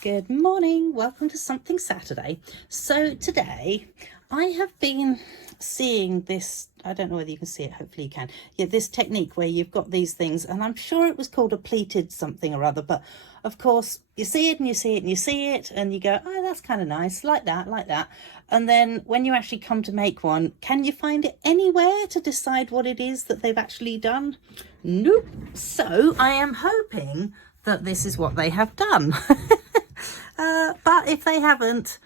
Good morning, welcome to Something Saturday. So today I have been seeing this, I don't know whether you can see it, hopefully you can. Yeah, this technique where you've got these things, and I'm sure it was called a pleated something or other, but of course you see it and you see it and you see it and you go, oh, that's kind of nice, like that, like that. And then when you actually come to make one, can you find it anywhere to decide what it is that they've actually done? Nope. So I am hoping that this is what they have done. But if they haven't,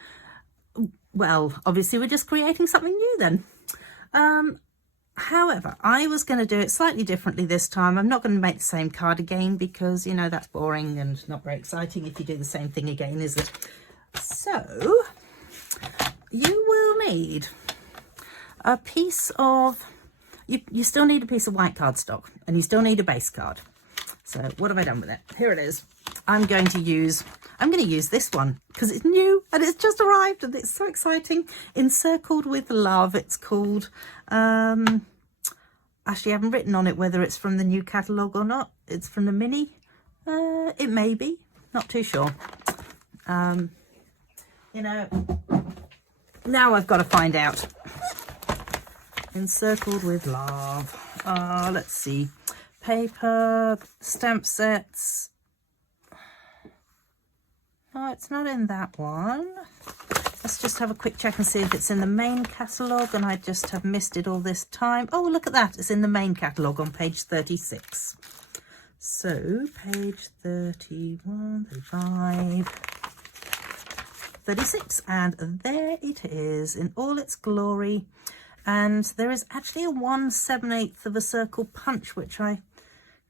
well, obviously we're just creating something new then. However, I was going to do it slightly differently this time. I'm not going to make the same card again because, you know, that's boring and not very exciting if you do the same thing again, is it? So, you will need a piece of, you still need a piece of white cardstock and you still need a base card. So what have I done with it? Here it is. I'm going to use this one because it's new and it's just arrived and it's so exciting. Encircled with Love, it's called. Actually, I haven't written on it whether it's from the new catalogue or not. It's from the mini. It may be. Not too sure. You know, now I've got to find out. Encircled with Love. Let's see. Paper, stamp sets. No, it's not in that one. Let's just have a quick check and see if it's in the main catalogue, and I just have missed it all this time. Oh, look at that. It's in the main catalogue on page 36. So, page 31, 35, 36, and there it is in all its glory. And there is actually a 1/7/8 of a circle punch, which I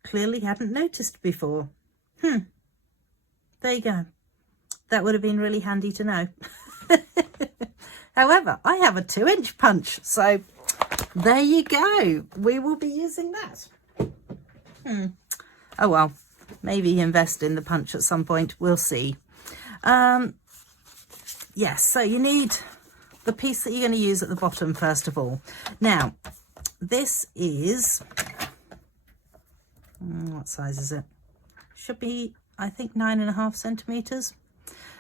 clearly hadn't noticed before. There you go. That would have been really handy to know. However, I have a 2-inch punch, so there you go. We will be using that. Oh well, maybe invest in the punch at some point. We'll see. Yes, so you need the piece that you're going to use at the bottom first of all. Now, this is, what size is it? Should be, I think, 9.5 centimeters.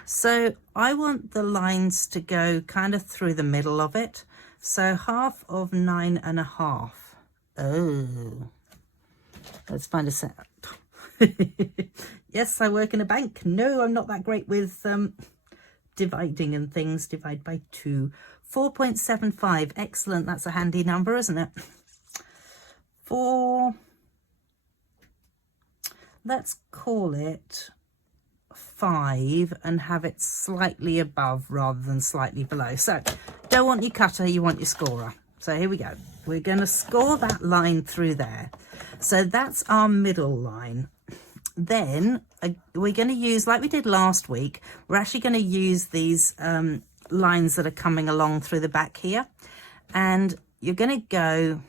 So I want the lines to go kind of through the middle of it. So half of 9.5. Oh, let's find a set. Yes, I work in a bank. No, I'm not that great with dividing and things. Divide by 2. 4.75. Excellent. That's a handy number, isn't it? 4. Let's call it 5 and have it slightly above rather than slightly below. So don't want your cutter, you want your scorer. So here we go. We're going to score that line through there. So that's our middle line. Then we're going to use, like we did last week, we're actually going to use these lines that are coming along through the back here. And you're going to go,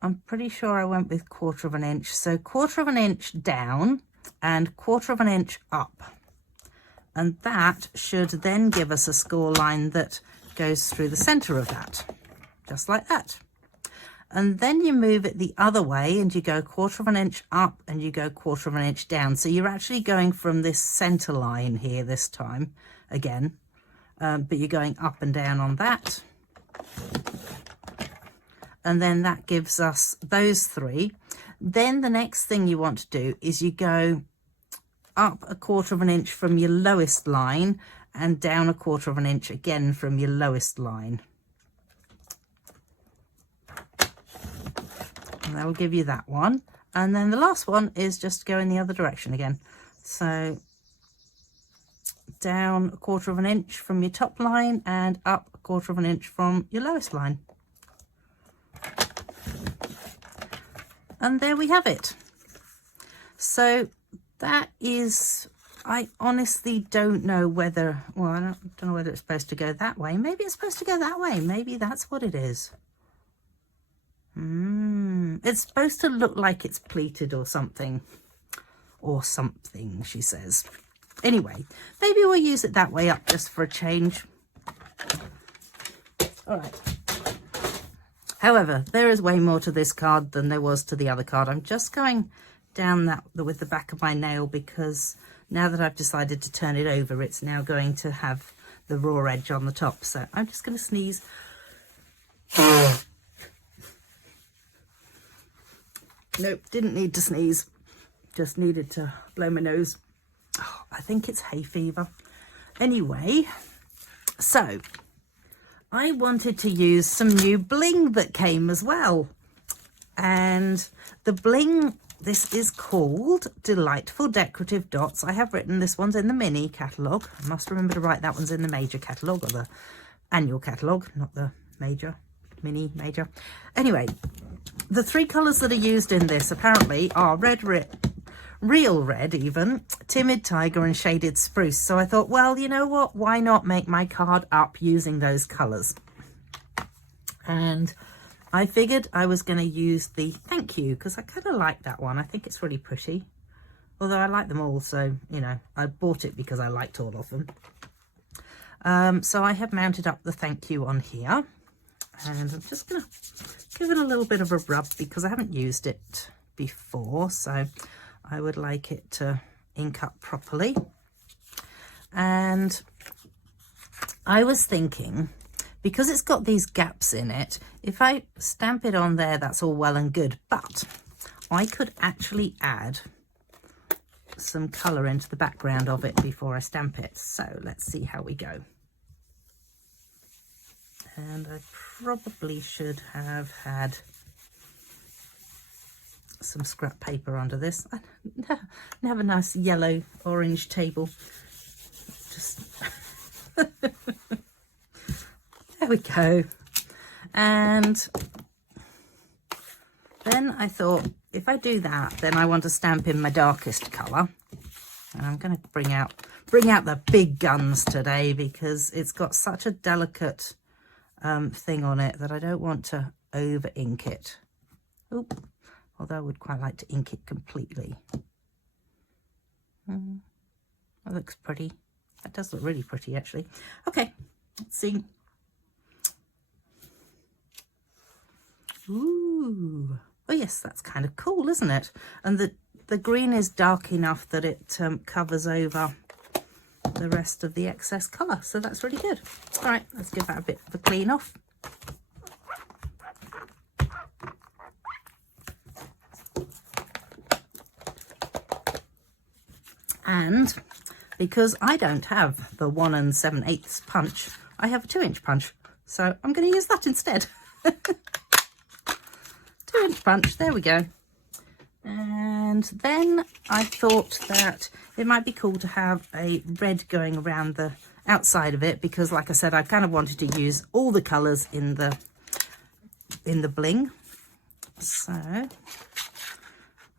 I'm pretty sure I went with 1/4 inch. So 1/4 inch down and 1/4 inch up. And that should then give us a score line that goes through the center of that, just like that. And then you move it the other way and you go 1/4 inch up and you go 1/4 inch down. So you're actually going from this center line here this time again, but you're going up and down on that. And then that gives us those 3. Then the next thing you want to do is you go up 1/4 inch from your lowest line and down 1/4 inch again from your lowest line. And that will give you that one. And then the last one is just go in the other direction again. So down 1/4 inch from your top line and up 1/4 inch from your lowest line. And there we have it. So that is, I honestly don't know whether, well, I don't know whether it's supposed to go that way. Maybe it's supposed to go that way. Maybe that's what it is. It's supposed to look like it's pleated or something. Or something, she says. Anyway, maybe we'll use it that way up just for a change. All right. However, there is way more to this card than there was to the other card. I'm just going down that with the back of my nail, because now that I've decided to turn it over, it's now going to have the raw edge on the top. So I'm just going to sneeze. Nope, didn't need to sneeze, just needed to blow my nose. Oh, I think it's hay fever. Anyway, so I wanted to use some new bling that came as well. And the bling, this is called Delightful Decorative Dots. I have written, this one's in the mini catalogue. I must remember to write that one's in the major catalogue, or the annual catalogue, not the major, mini, major. Anyway, the 3 colours that are used in this apparently are red, real red even, timid tiger and shaded spruce. So I thought, well, you know what, why not make my card up using those colours? And I figured I was going to use the thank you, because I kind of like that one. I think it's really pretty, although I like them all, so you know, I bought it because I liked all of them. So I have mounted up the thank you on here, and I'm just going to give it a little bit of a rub because I haven't used it before, so I would like it to ink up properly. And I was thinking, because it's got these gaps in it, if I stamp it on there, that's all well and good, but I could actually add some colour into the background of it before I stamp it. So let's see how we go. And I probably should have had some scrap paper under this. I have a nice yellow orange table. Just there we go. And then I thought, if I do that, then I want to stamp in my darkest colour. And I'm going to bring out the big guns today, because it's got such a delicate thing on it that I don't want to over ink it. Oop. Although I would quite like to ink it completely. That looks pretty. That does look really pretty, actually. Okay, let's see. Ooh. Oh yes, that's kind of cool, isn't it? And the green is dark enough that it covers over the rest of the excess colour. So that's really good. All right, let's give that a bit of a clean off. And because I don't have the 1 7/8 punch, I have a 2-inch punch. So I'm going to use that instead. 2-inch punch, there we go. And then I thought that it might be cool to have a red going around the outside of it, because like I said, I kind of wanted to use all the colours in the bling. So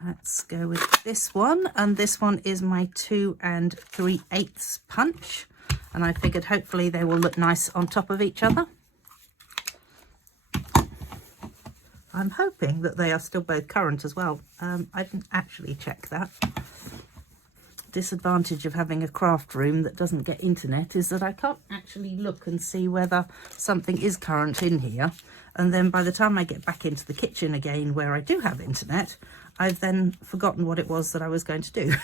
let's go with this one, and this one is my 2 3/8 punch, and I figured hopefully they will look nice on top of each other. I'm hoping that they are still both current as well. I didn't actually check that. Disadvantage of having a craft room that doesn't get internet is that I can't actually look and see whether something is current in here, and then by the time I get back into the kitchen again where I do have internet, I've then forgotten what it was that I was going to do.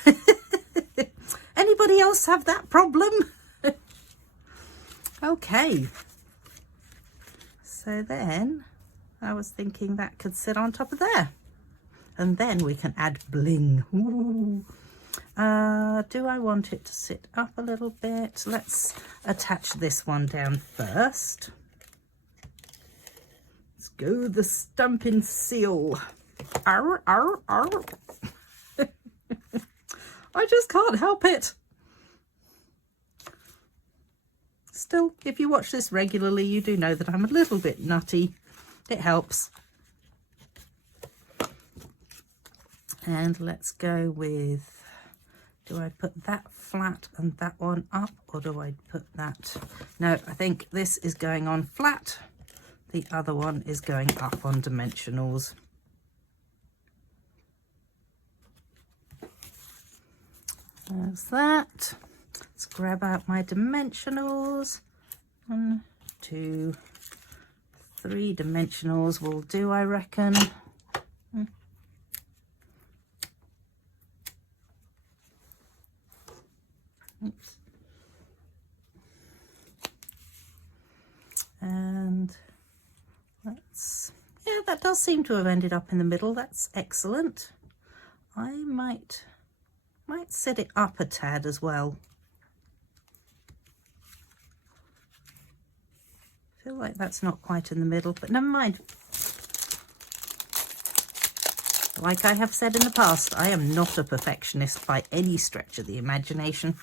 Anybody else have that problem? Okay, so then I was thinking that could sit on top of there, and then we can add bling. Ooh. Do I want it to sit up a little bit? Let's attach this one down first. Let's go the stamping seal. Arr, arr, arr. I just can't help it. Still, if you watch this regularly, you do know that I'm a little bit nutty. It helps. And let's go with, do I put that flat and that one up, or do I put that? No, I think this is going on flat. The other one is going up on dimensionals. There's that. Let's grab out my dimensionals. 1, 2, 3 dimensionals will do, I reckon. Oops. And yeah, that does seem to have ended up in the middle. That's excellent. I might set it up a tad as well. I feel like that's not quite in the middle, but never mind. Like I have said in the past, I am not a perfectionist by any stretch of the imagination.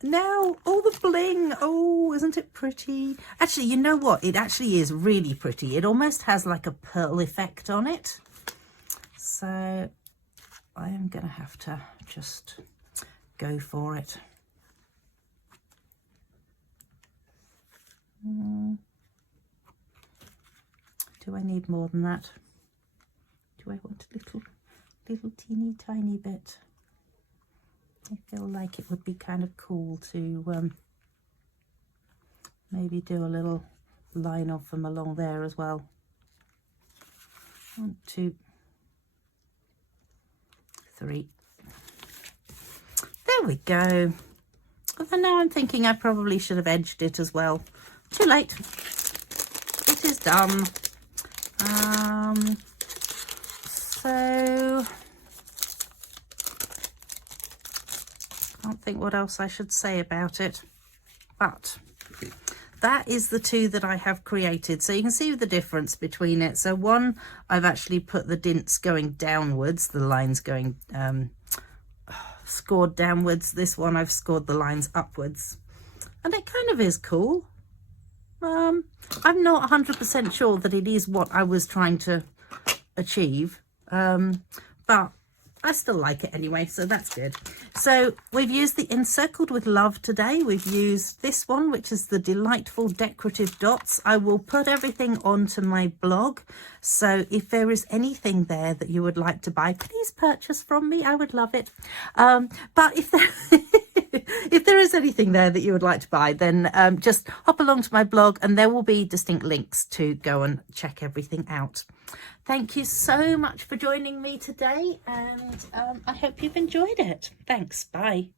Now, all the bling, oh, isn't it pretty? Actually, you know what? It actually is really pretty. It almost has like a pearl effect on it. So I am going to have to just go for it. Do I need more than that? Do I want a little teeny tiny bit? I feel like it would be kind of cool to maybe do a little line of them along there as well. 1, 2, 3. There we go. Although now I'm thinking I probably should have edged it as well. Too late. It is done. So can't think what else I should say about it, but that is the two that I have created. So you can see the difference between it. So one, I've actually put the dints going downwards, the lines going scored downwards. This one I've scored the lines upwards, and it kind of is cool. I'm not 100% sure that it is what I was trying to achieve, but I still like it anyway, so that's good. So we've used the Encircled with Love today. We've used this one, which is the Delightful Decorative Dots. I will put everything onto my blog, so if there is anything there that you would like to buy, please purchase from me. I would love it. But if there if there is anything there that you would like to buy, then just hop along to my blog and there will be distinct links to go and check everything out. Thank you so much for joining me today, and I hope you've enjoyed it. Thanks. Bye.